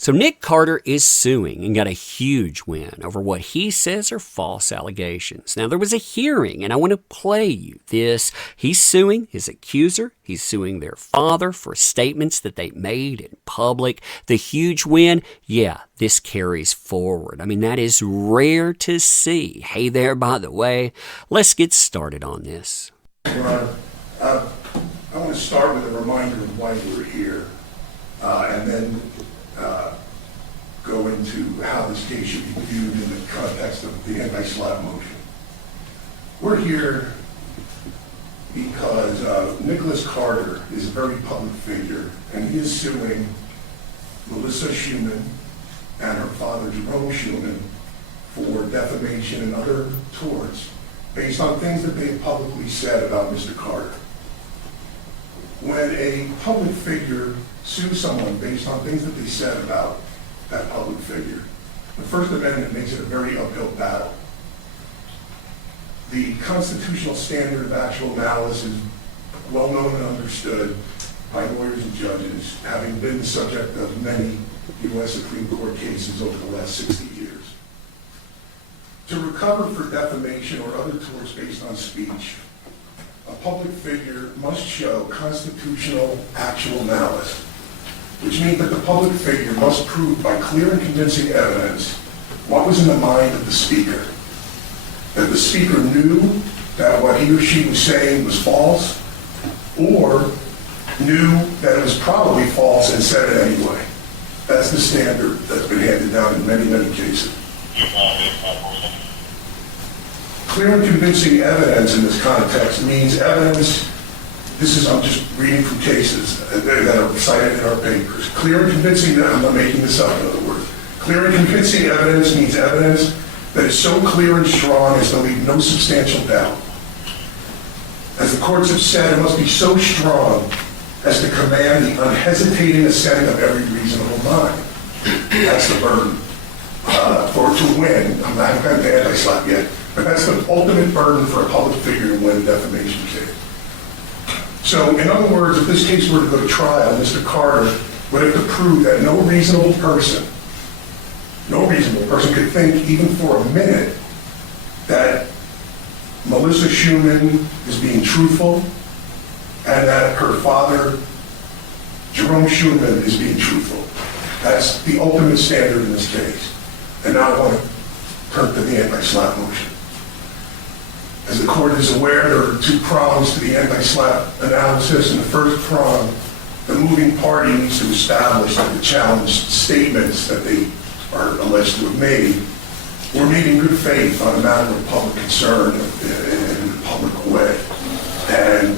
So Nick Carter is suing and got a huge win over what he says are false allegations. Now, there was a hearing, and I want to play you this. He's suing his accuser. He's suing their father for statements that they made in public. The huge win, yeah, this carries forward. I mean, that is rare to see. Hey there, by the way, let's get started on this. I want to start with a reminder of why we're here, and then go into how this case should be viewed in the context of the anti-SLAPP motion. We're here because Nicholas Carter is a very public figure, and he is suing Melissa Schumann and her father Jerome Schumann for defamation and other torts based on things that they have publicly said about Mr. Carter. When a public figure sues someone based on things that they said about that public figure, the First Amendment makes it a very uphill battle. The constitutional standard of actual malice is well known and understood by lawyers and judges, having been the subject of many U.S. Supreme Court cases over the last 60 years. To recover for defamation or other torts based on speech, a public figure must show constitutional actual malice, which means that the public figure must prove by clear and convincing evidence what was in the mind of the speaker, that the speaker knew that what he or she was saying was false, or knew that it was probably false and said it anyway. That's the standard that's been handed down in many, many cases. Clear and convincing evidence in this context means evidence. I'm just reading from cases that are cited in our papers. Clear and convincing, I'm not making this up in other words. Clear and convincing evidence means evidence that is so clear and strong as to leave no substantial doubt. As the courts have said, it must be so strong as to command the unhesitating assent of every reasonable mind. That's the burden to win. I'm not going to anti-SLAPP yet, but that's the ultimate burden for a public figure to win a defamation case. So, in other words, if this case were to go to trial, Mr. Carter would have to prove that no reasonable person could think, even for a minute, that Melissa Schumann is being truthful and that her father, Jerome Schumann, is being truthful. That's the ultimate standard in this case. And now I want to turn to the anti-SLAPP motion. As the court is aware, there are two prongs to the anti-SLAPP analysis. In the first prong, the moving party needs to establish that the challenged statements that they are alleged to have made were made in good faith on a matter of public concern in a public way. And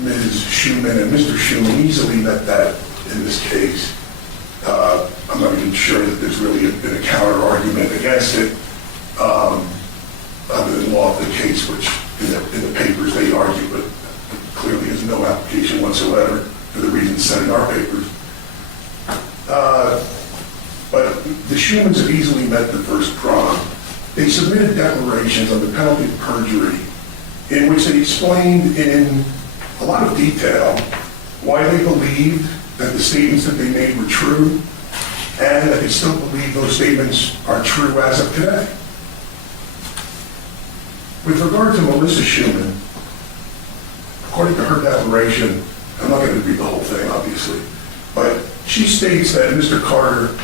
Ms. Schumann and Mr. Schumann easily met that in this case. I'm not even sure that there's really been a counter argument against it. Other than law of the case, which in the papers they argue, but clearly has no application whatsoever for the reasons set in our papers. But the Schumanns have easily met the first prong. They submitted declarations under penalty of perjury in which they explained in a lot of detail why they believed that the statements that they made were true and that they still believe those statements are true as of today. With regard to Melissa Schumann, according to her declaration, I'm not going to read the whole thing, obviously, but she states that Mr. Carter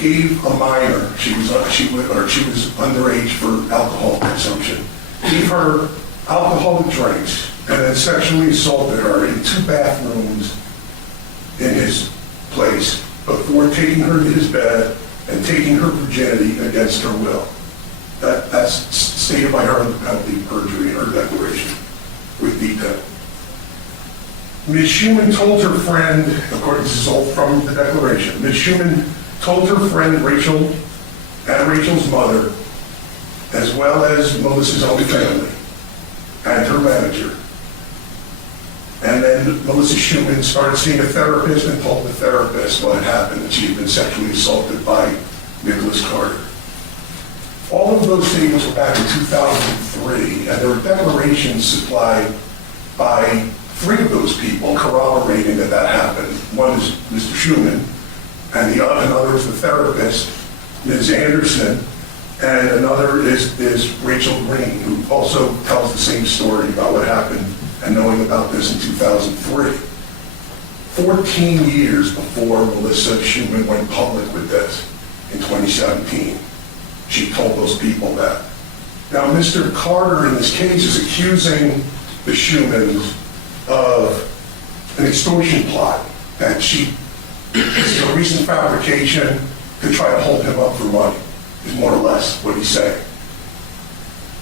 gave a minor, she was underage for alcohol consumption, gave her alcoholic drinks, and then sexually assaulted her in 2 bathrooms in his place before taking her to his bed and taking her virginity against her will. That's stated by her under penalty of perjury in her declaration with detail. Ms. Schumann told her friend, according to this is all from the declaration, Ms. Schumann told her friend Rachel and Rachel's mother, as well as Melissa's own family and her manager. And then Melissa Schumann started seeing a therapist and told the therapist what had happened, that she had been sexually assaulted by Nicholas Carter. All of those statements were back in 2003, and there were declarations supplied by three of those people corroborating that that happened. One is Mr. Schumann, and another is the therapist, Ms. Anderson, and another is Rachel Green, who also tells the same story about what happened and knowing about this in 2003. 14 years before Melissa Schumann went public with this in 2017, she told those people that. Now, Mr. Carter in this case is accusing the Schumans of an extortion plot, that this is a recent fabrication to try to hold him up for money, is more or less what he's saying.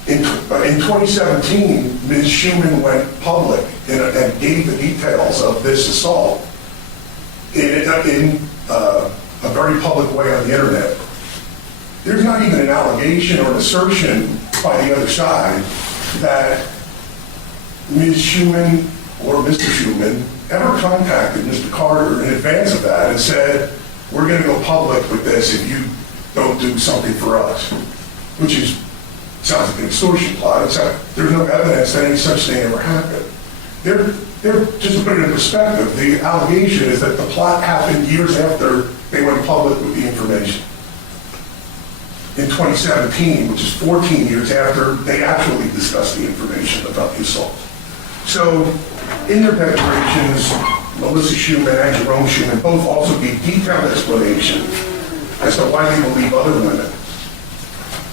In 2017, Ms. Schumann went public and gave the details of this assault in a very public way on the internet. There's not even an allegation or an assertion by the other side that Ms. Schumann or Mr. Schumann ever contacted Mr. Carter in advance of that and said, we're going to go public with this if you don't do something for us, which sounds like an extortion plot. There's no evidence that any such thing ever happened. They're just to put it in perspective, the allegation is that the plot happened years after they went public with the information. In 2017, which is 14 years after they actually discussed the information about the assault. So, in their declarations, Melissa Schumann and Jerome Schumann both also gave detailed explanations as to why they believe other women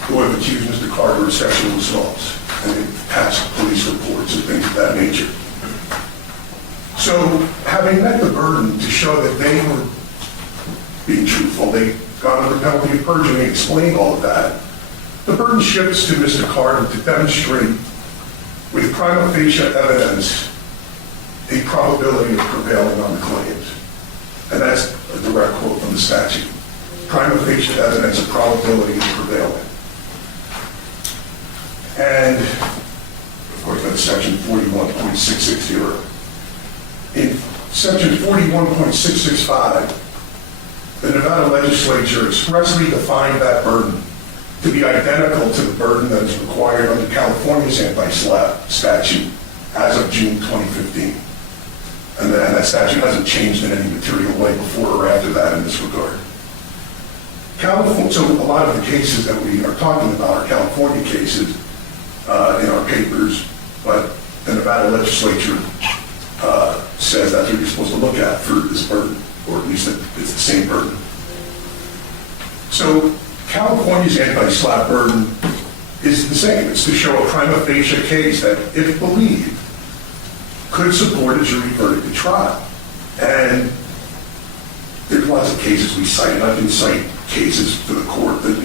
who have accused Mr. Carter of sexual assaults and in past police reports and things of that nature. So, having met the burden to show that they were being truthful, they got under penalty of perjury and explained all of that, the burden shifts to Mr. Carter to demonstrate with prima facie evidence a probability of prevailing on the claims. And that's a direct quote from the statute. Prima facie evidence of probability of prevailing. And, of course, that's section 41.660. In section 41.665, the Nevada legislature expressly defined that burden to be identical to the burden that is required under California's anti-SLAPP statute as of June 2015. And that statute hasn't changed in any material way before or after that in this regard. So a lot of the cases that we are talking about are California cases in our papers, but the Nevada legislature says that's what you're supposed to look at for this burden, or at least it's the same burden. So California's anti-SLAPP burden is the same. It's to show a prima facie case that, if believed, could support a jury verdict at trial. And there's lots of cases we cite, and I can cite cases to the court, but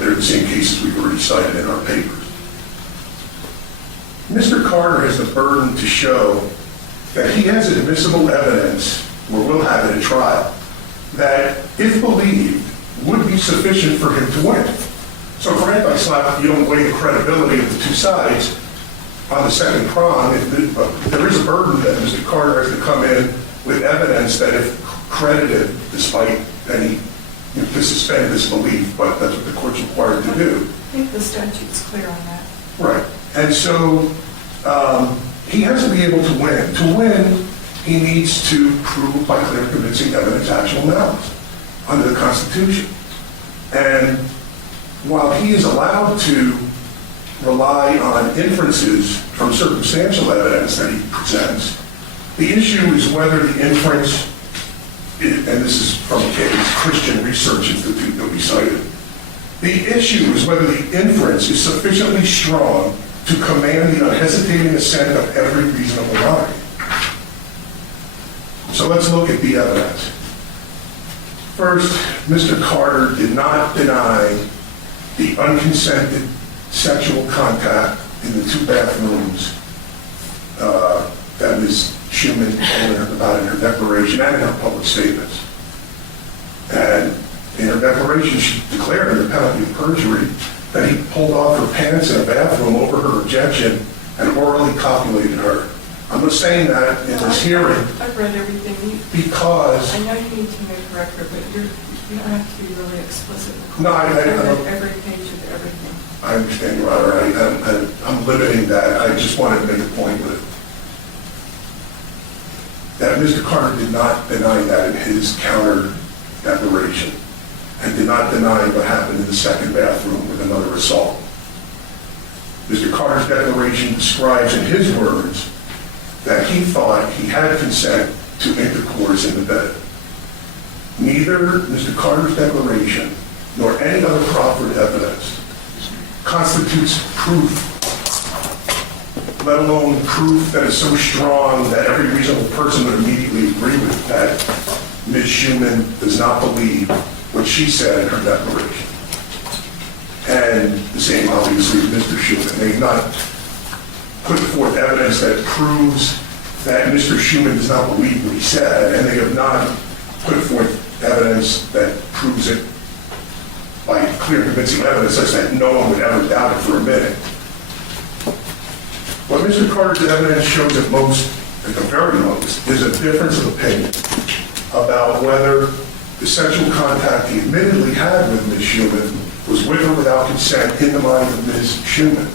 they're the same cases we've already cited in our papers. Mr. Carter has the burden to show that he has admissible evidence, or will have it at trial, that, if believed, would be sufficient for him to win. So for anti-SLAPP, you don't weigh the credibility of the two sides on the second prong. There is a burden that Mr. Carter has to come in with evidence that, if credited, despite any, to suspend disbelief, but that's what the court's required to do. I think the statute's clear on that. Right. And so he has to be able to win. To win, he needs to prove by clear and convincing evidence actual malice under the Constitution. And while he is allowed to rely on inferences from circumstantial evidence that he presents, the issue is whether the inference, and this is from a case, Christian Research Institute that we cited, the issue is whether the inference is sufficiently strong to command the unhesitating assent of every reasonable mind. So let's look at the evidence. First, Mr. Carter did not deny the unconsented sexual contact in the two bathrooms that Ms. Schumann told about in her declaration and in her public statements. And in her declaration, she declared under penalty of perjury that he pulled off her pants in a bathroom over her objection and orally copulated her. I'm not saying that in this hearing. I've read everything. Because... I know you need to make a record, but you don't have to be really explicit. No, I read every page of everything. I understand, Your Honor. I'm limiting that. I just wanted to make a point with it. that Mr. Carter did not deny that in his counter declaration, and did not deny what happened in the second bathroom with another assault. Mr. Carter's declaration describes in his words that he thought he had consent to intercourse in the bed. Neither Mr. Carter's declaration nor any other proffered evidence constitutes proof, let alone proof that is so strong that every reasonable person would immediately agree with that Ms. Schumann does not believe what she said in her declaration. And the same, obviously, with Mr. Schumann. They've not put forth evidence that proves that Mr. Schumann does not believe what he said, and they have not put forth evidence that proves it by clear, convincing evidence such that no one would ever doubt it for a minute. What Mr. Carter's evidence shows at most, at the very most, is a difference of opinion about whether the sexual contact he admittedly had with Ms. Schumann was with or without consent in the mind of Ms. Schumann.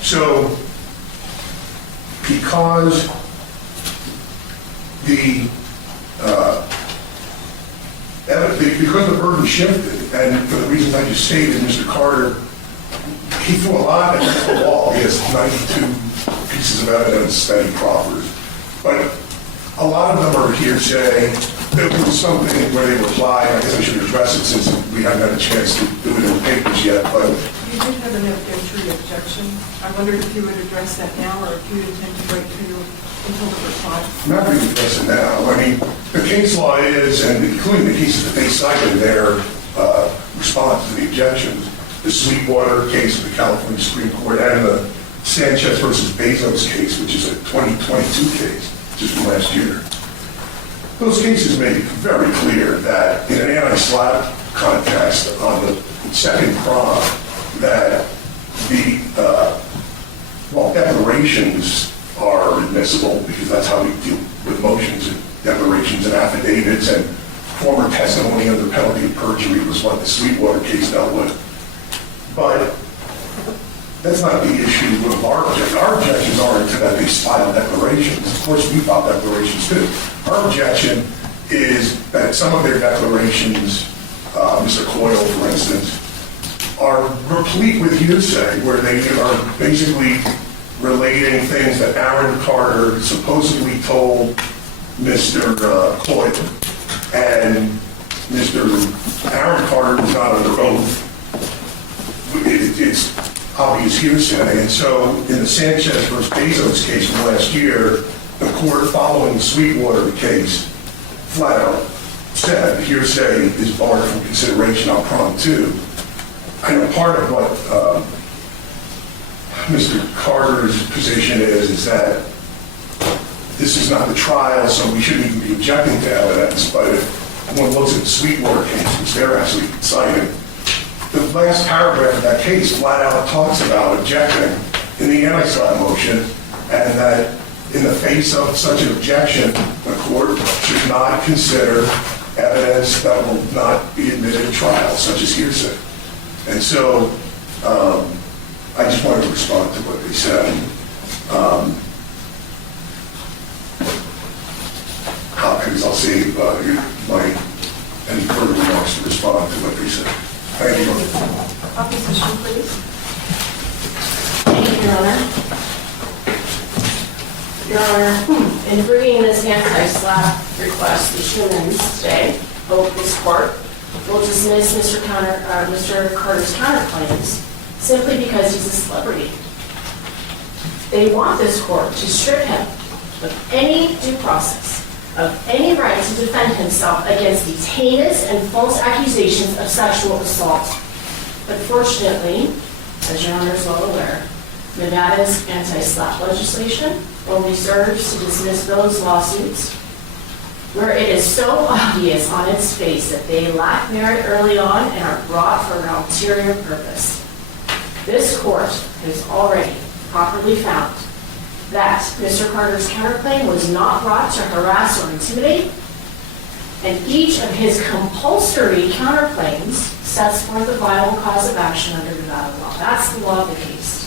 So, because the burden shifted, and for the reasons I just stated, Mr. Carter, he threw a lot against the wall. He has 92 pieces of evidence that he proffers. But a lot of them are hearsay. There was something where they replied, I guess I should address it since we haven't had a chance to do it in the papers yet, but You did have an evidentiary objection. I wondered if you would address that now, or if you intend to wait until the reply. I'm not going to address it now. I mean, the case law is, and including the cases that they cited in their response to the objections, the Sweetwater case of the California Supreme Court and the Sanchez versus Bezos case, which is a 2022 case, just from last year. Those cases make it very clear that in an anti-SLAPP contest on the second prong, that the, declarations are admissible because that's how we deal with motions and declarations and affidavits, and former testimony under penalty of perjury was what the Sweetwater case dealt with. But that's not the issue with our objections. Our objections aren't to that they file declarations. Of course, we file declarations too. Our objection is that some of their declarations, Mr. Coyle, for instance, are replete with hearsay, where they are basically relating things that Aaron Carter supposedly told Mr. Coyle. And Mr. Aaron Carter was not under oath. It's obvious hearsay. And so in the Sanchez versus Bezos case from last year, the court following the Sweetwater case flat out said hearsay is barred from consideration on prong 2. I know part of what Mr. Carter's position is that this is not the trial, so we shouldn't even be objecting to evidence. But if one looks at the Sweetwater case, which they're actually citing, the last paragraph of that case flat out talks about objecting in the anti-SLAPP motion, and that in the face of such an objection, the court should not consider evidence that will not be admitted at trial, such as hearsay. And so I just wanted to respond to what they said. I'll save any further remarks to respond to what they said. Thank you. Opposition, please. Thank you, Your Honor. Your Honor, in bringing this anti-SLAPP request to Schumann's today, hope this court will dismiss Mr. Carter's counterclaims simply because he's a celebrity. They want this court to strip him of any due process, of any right to defend himself against these heinous and false accusations of sexual assault. But fortunately, as Your Honor is well aware, Nevada's anti-SLAPP legislation only serves to dismiss those lawsuits where it is so obvious on its face that they lack merit early on and are brought for an ulterior purpose. This court has already properly found that Mr. Carter's counterclaim was not brought to harass or intimidate, and each of his compulsory counterclaims sets forth a viable cause of action under Nevada law. That's the law of the case.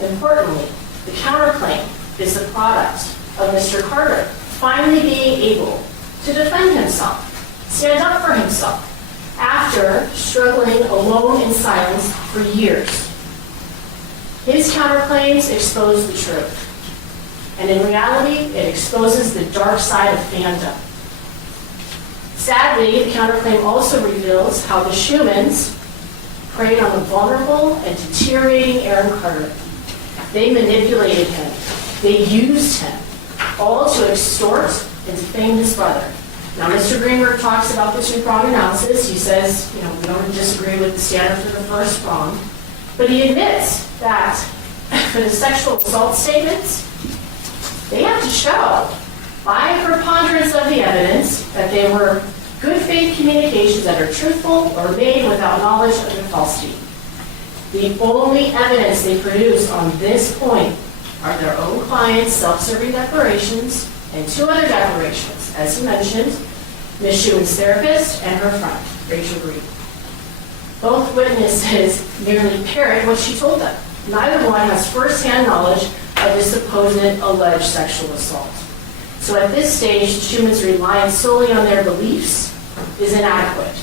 Importantly, the counterclaim is the product of Mr. Carter finally being able to defend himself, stand up for himself, after struggling alone in silence for years. His counterclaims expose the truth, and in reality, it exposes the dark side of fandom. Sadly, the counterclaim also reveals how the Schumans preyed on the vulnerable and deteriorating Aaron Carter. They manipulated him. They used him, all to extort and defame his brother. Now, Mr. Greenberg talks about the two-prong analysis. He says, we don't disagree with the standard for the first prong, but he admits that for the sexual assault statements, they have to show by preponderance of the evidence that they were good faith communications that are truthful or made without knowledge of the falsity. The only evidence they produce on this point are their own clients' self-serving declarations and two other declarations, as he mentioned, Ms. Schuman's therapist and her friend, Rachel Green. Both witnesses merely parrot what she told them. Neither one has first-hand knowledge of the supposed alleged sexual assault. So at this stage, Schumann's reliance solely on their beliefs is inadequate,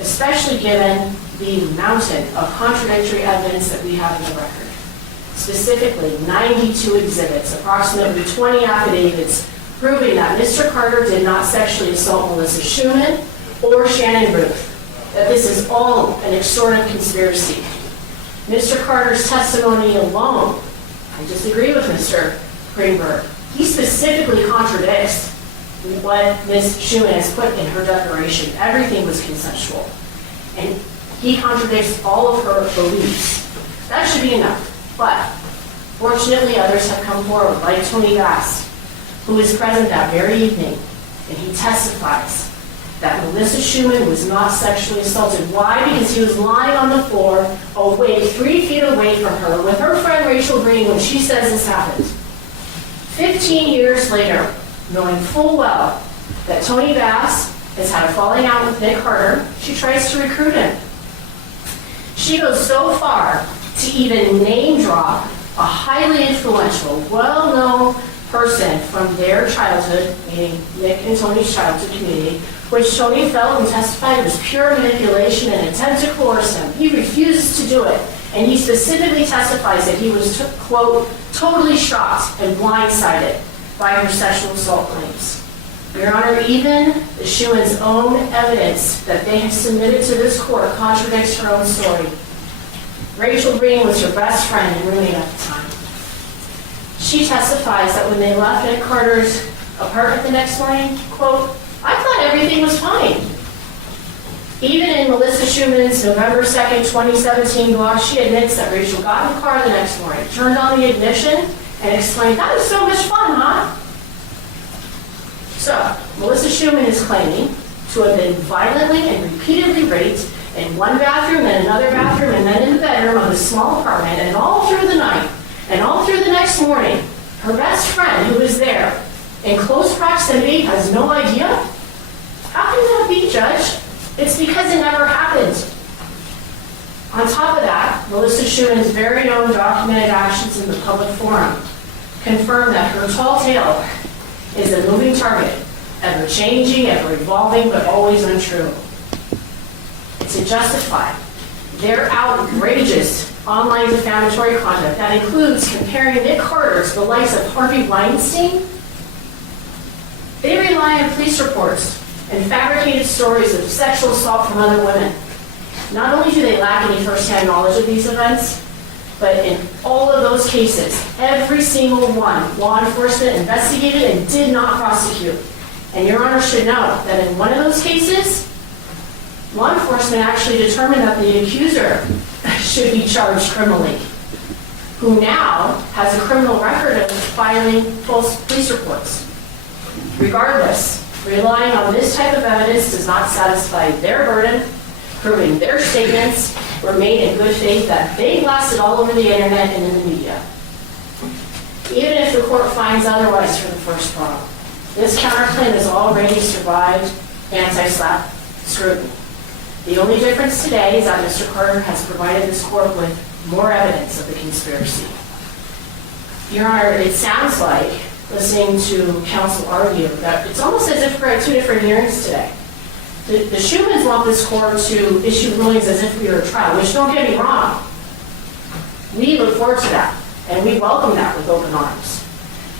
especially given the mountain of contradictory evidence that we have in the record. Specifically, 92 exhibits, approximately 20 affidavits, proving that Mr. Carter did not sexually assault Melissa Schumann or Shannon Booth, that this is all an extortive conspiracy. Mr. Carter's testimony alone, I disagree with Mr. Greenberg. He specifically contradicts what Ms. Schumann has put in her declaration. Everything was consensual. And he contradicts all of her beliefs. That should be enough. But fortunately, others have come forward, like Tony Bass, who was present that very evening, and he testifies that Melissa Schumann was not sexually assaulted. Why? Because he was lying on the floor, away, 3 feet away from her, with her friend Rachel Green when she says this happened. 15 years later, knowing full well that Tony Bass has had a falling out with Nick Carter, she tries to recruit him. She goes so far to even name drop a highly influential, well-known person from their childhood, meaning Nick and Tony's childhood community, which Tony felt and testified was pure manipulation and attempt to coerce him. He refuses to do it, and he specifically testifies that he was, quote, totally shocked and blindsided by her sexual assault claims. Your Honor, even the Schumann's own evidence that they have submitted to this court contradicts her own story. Rachel Green was her best friend and roommate at the time. She testifies that when they left Nick Carter's apartment the next morning, quote, I thought everything was fine. Even in Melissa Schumann's November 2nd, 2017 blog, she admits that Rachel got in the car the next morning, turned on the ignition, and explained, that was so much fun, huh? So, Melissa Schumann is claiming to have been violently and repeatedly raped in one bathroom, then another bathroom, and then in the bedroom of a small apartment, and all through the night, and all through the next morning. Her best friend, who was there in close proximity, has no idea? How can that be, Judge? It's because it never happened. On top of that, Melissa Schumann's very own documented actions in the public forum confirm that her tall tale is a moving target, ever changing, ever evolving, but always untrue. To justify their outrageous online defamatory conduct that includes comparing Nick Carter to the likes of Harvey Weinstein, they rely on police reports and fabricated stories of sexual assault from other women. Not only do they lack any first-hand knowledge of these events, but in all of those cases, every single one, law enforcement investigated and did not prosecute. And Your Honor should know that in one of those cases, law enforcement actually determined that the accuser should be charged criminally, who now has a criminal record of filing false police reports. Regardless, relying on this type of evidence does not satisfy their burden, proving their statements were made in good faith, that they blasted all over the internet and in the media. Even if the court finds otherwise for the first prong, this counterclaim has already survived anti-SLAPP scrutiny. The only difference today is that Mr. Carter has provided this court with more evidence of the conspiracy. Your Honor, it sounds like listening to counsel argue that it's almost as if we're at two different hearings today. The Schumans want this court to issue rulings as if we were a trial, which, don't get me wrong, we look forward to that, and we welcome that with open arms.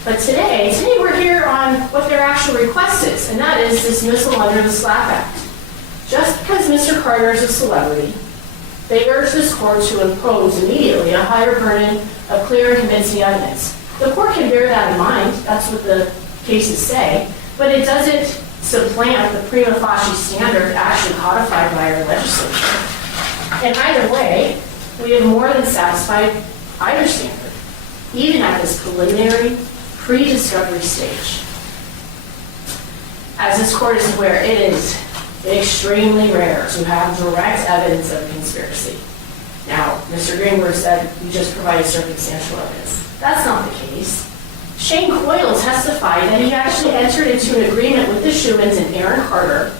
But today we're here on what their actual request is, and that is dismissal under the SLAPP Act. Just because Mr. Carter is a celebrity, they urge this court to impose immediately a higher burden of clear and convincing evidence. The court can bear that in mind, that's what the cases say, but it doesn't supplant the prima facie standard actually codified by our legislature. And either way, we have more than satisfied either standard, even at this preliminary, pre-discovery stage. As this court is aware, it is extremely rare to have direct evidence of a conspiracy. Now, Mr. Greenberg said we just provided circumstantial evidence. That's not the case. Shane Coyle testified that he actually entered into an agreement with the Schumans and Aaron Carter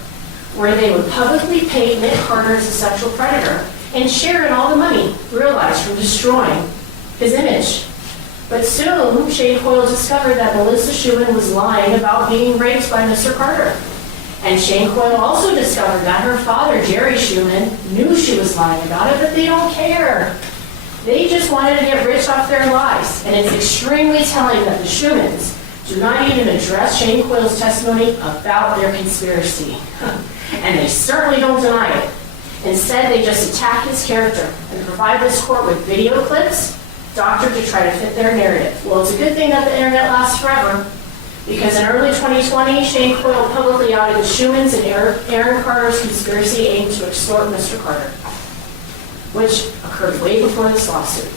where they would publicly paint Nick Carter as a sexual predator and share in all the money realized from destroying his image. But soon, Shane Coyle discovered that Melissa Schuman was lying about being raped by Mr. Carter. And Shane Coyle also discovered that her father, Jerry Schuman, knew she was lying about it, but they don't care. They just wanted to get rich off their lies. And it's extremely telling that the Schumans do not even address Shane Coyle's testimony about their conspiracy. And they certainly don't deny it. Instead, they just attack his character and provide this court with video clips doctored to try to fit their narrative. Well, it's a good thing that the internet lasts forever, because in early 2020, Shane Coyle publicly outed the Schumans and Aaron Carter's conspiracy aimed to extort Mr. Carter, which occurred way before this lawsuit.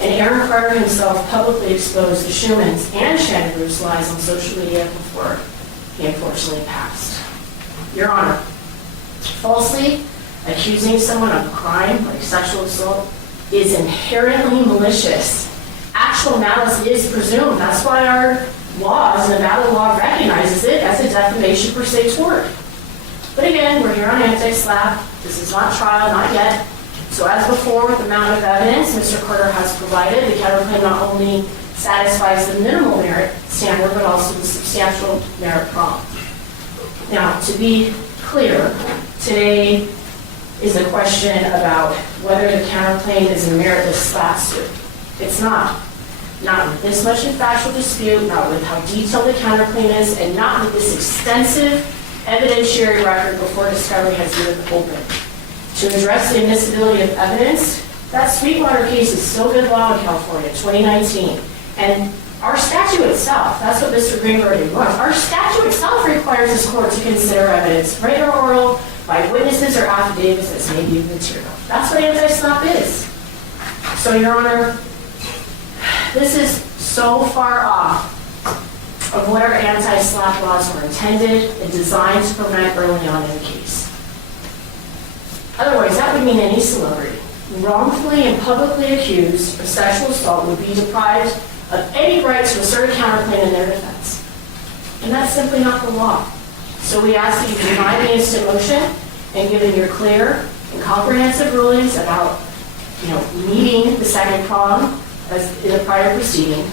And Aaron Carter himself publicly exposed the Schumans and Shannon Bruce's lies on social media before he unfortunately passed. Your Honor, falsely accusing someone of a crime like sexual assault is inherently malicious. Actual malice is presumed. That's why our laws, Nevada law, recognizes it as a defamation per se tort. But again, we're here on anti-SLAPP. This is not trial, not yet. So as before, with the amount of evidence Mr. Carter has provided, the counterclaim not only satisfies the minimal merit standard, but also the substantial merit prong. Now, to be clear, today is a question about whether the counterclaim is a meritless SLAPP suit. It's not. Not with this much in factual dispute, not with how detailed the counterclaim is, and not with this extensive evidentiary record before discovery has been opened. To address the admissibility of evidence, that Sweetwater case is still good law in California, 2019. And our statute itself, that's what Mr. Greenberg wants, our statute itself requires this court to consider evidence, written or oral, by witnesses or affidavits that may be material. That's what anti-SLAPP is. So, Your Honor, this is so far off of what our anti-SLAPP laws were intended and designed to prevent early on in the case. Otherwise, that would mean any celebrity wrongfully and publicly accused of sexual assault would be deprived of any right to assert a counterclaim in their defense. And that's simply not the law. So we ask that you deny the instant motion, and given your clear and comprehensive rulings about, meeting the second prong as in the prior proceeding,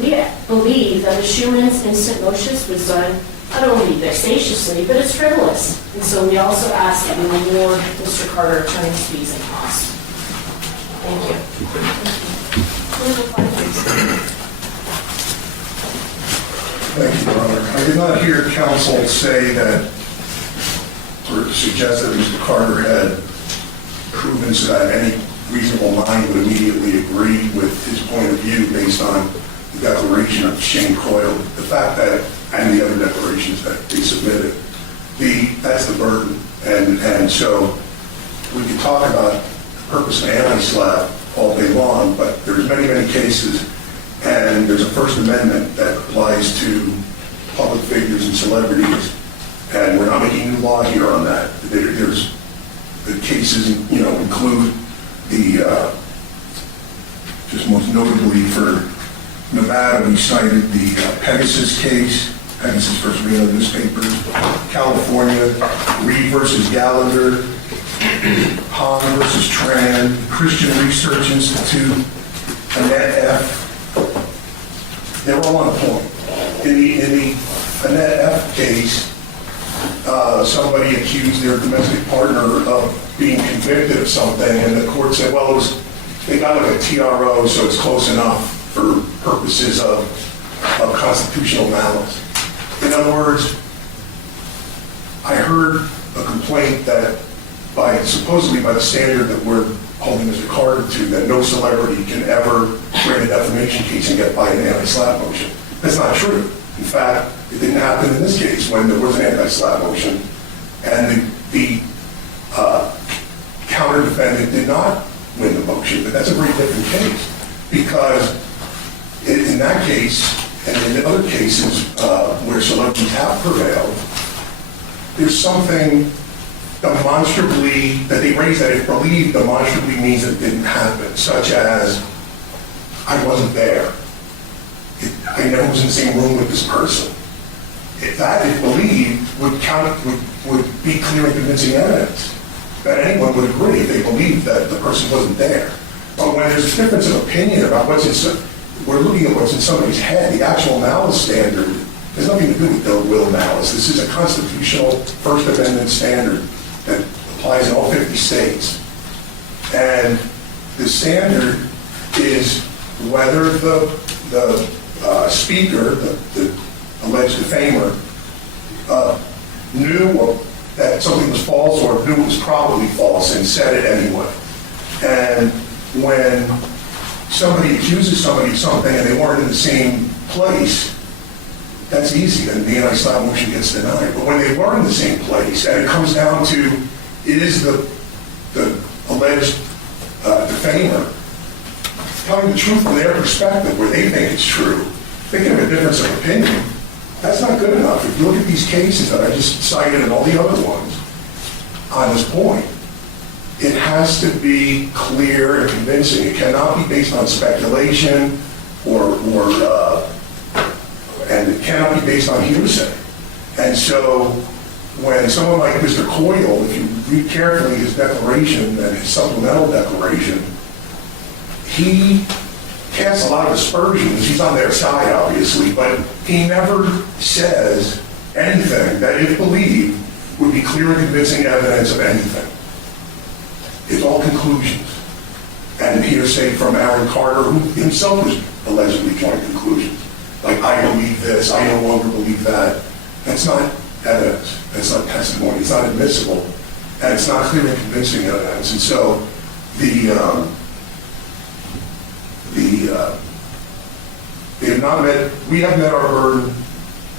we believe that the Schumans' instant motion was done not only vexatiously, but it's frivolous. And so we also ask that you reward Mr. Carter attorney's fees and costs. Thank you. Thank you, Your Honor. I did not hear counsel say that, or suggest that Mr. Carter had proven so that any reasonable mind would immediately agree with his point of view based on the declaration of Shane Coyle, the fact that, and the other declarations that they submitted. That's the burden. And so we can talk about the purpose of anti-SLAPP all day long, but there's many, many cases, and there's a First Amendment that applies to public figures and celebrities, and we're not making new law here on that. There's the cases, include the, just most notably for Nevada, we cited the Pegasus case, Pegasus versus Reno newspapers, California, Reed versus Gallagher, Hahn versus Tran, Christian Research Institute, Annette F. They're all on point. In the Annette F. case, somebody accused their domestic partner of being convicted of something, and the court said, well, they got like a TRO, so it's close enough for purposes of constitutional malice. In other words, I heard a complaint that supposedly by the standard that we're holding Mr. Carter to, that no celebrity can ever bring a defamation case and get by an anti-SLAPP motion. That's not true. In fact, it didn't happen in this case when there was an anti-SLAPP motion, and the counter-defendant did not win the motion. But that's a very different case, because in that case, and in other cases where celebrities have prevailed, there's something demonstrably, that they raise that if believed demonstrably means that it didn't happen, such as, I wasn't there. I never was in the same room with this person. If that, if believed, would be clear and convincing evidence that anyone would agree if they believed that the person wasn't there. But when there's a difference of opinion about what's in, we're looking at what's in somebody's head, the actual malice standard has nothing to do with ill will malice. This is a constitutional First Amendment standard that applies in all 50 states. And the standard is whether the speaker, the alleged defamer, knew that something was false or knew it was probably false and said it anyway. And when somebody accuses somebody of something and they weren't in the same place, that's easy, and the anti-SLAPP motion gets denied. But when they were in the same place, and it comes down to, is the alleged defamer telling the truth from their perspective, where they think it's true, they can have a difference of opinion, that's not good enough. If you look at these cases that I just cited and all the other ones on this point, it has to be clear and convincing. It cannot be based on speculation and it cannot be based on hearsay. And so when someone like Mr. Coyle, if you read carefully his declaration and his supplemental declaration, he casts a lot of aspersions. He's on their side, obviously, but he never says anything that, if believed, would be clear and convincing evidence of anything. It's all conclusions. And hearsay from Aaron Carter, who himself was allegedly drawing conclusions. Like, I believe this, I no longer believe that. That's not evidence. That's not testimony. It's not admissible. And it's not clear and convincing evidence. And so they have not met, we have met our burden.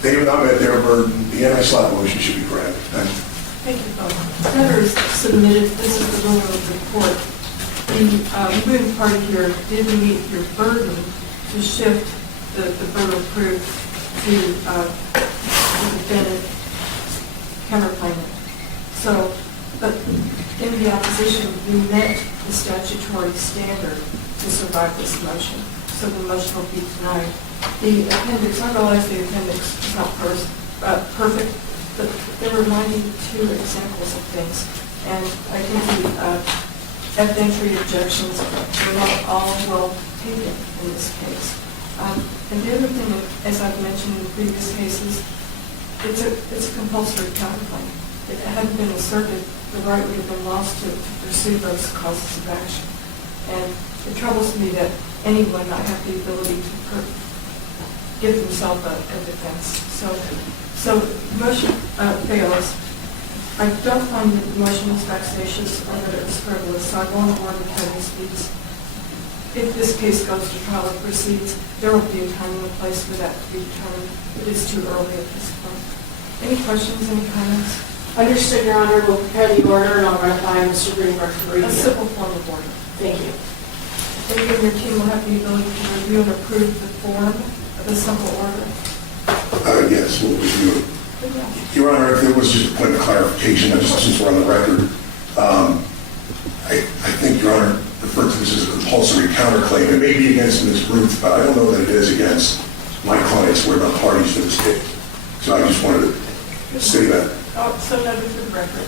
They have not met their burden. The anti-SLAPP motion should be granted. Thank you. Thank you, Bob. Debtors submitted, this is the ruling of the court. The moving party here did meet your burden to shift the burden of proof to the defendant counterclaimant. So, but in the opposition, you met the statutory standard to survive this motion. So the motion will be denied. The appendix, I realize the appendix is not perfect, but there were 92 examples of things. And I think the evidentiary objections were not all well taken in this case. And the other thing, as I've mentioned in previous cases, it's a compulsory counterclaim. If it hadn't been asserted, the right would have been lost to pursue those causes of action. And it troubles me that anyone might have the ability to give themselves a defense. So the motion fails. I don't find that the motion was vexatious or that it was frivolous, so I won't award the attorney's fees. If this case goes to trial and proceeds, there will be a time and a place for that to be determined. It is too early at this point. Any questions, any comments? Understood, Your Honor. We'll prepare the order and I'll run it by Mr. Greenberg for review. A simple form of order. Thank you. And you and your team will have the ability to review and approve the form of the simple order. Yes, we'll review it. Your Honor, if there was just a point of clarification, just since we're on the record, I think, Your Honor, referred to this as a compulsory counterclaim. It may be against Ms. Ruth, but I don't know that it is against my clients. We're not parties to this case. So I just wanted to say that. Oh, so noted for the record.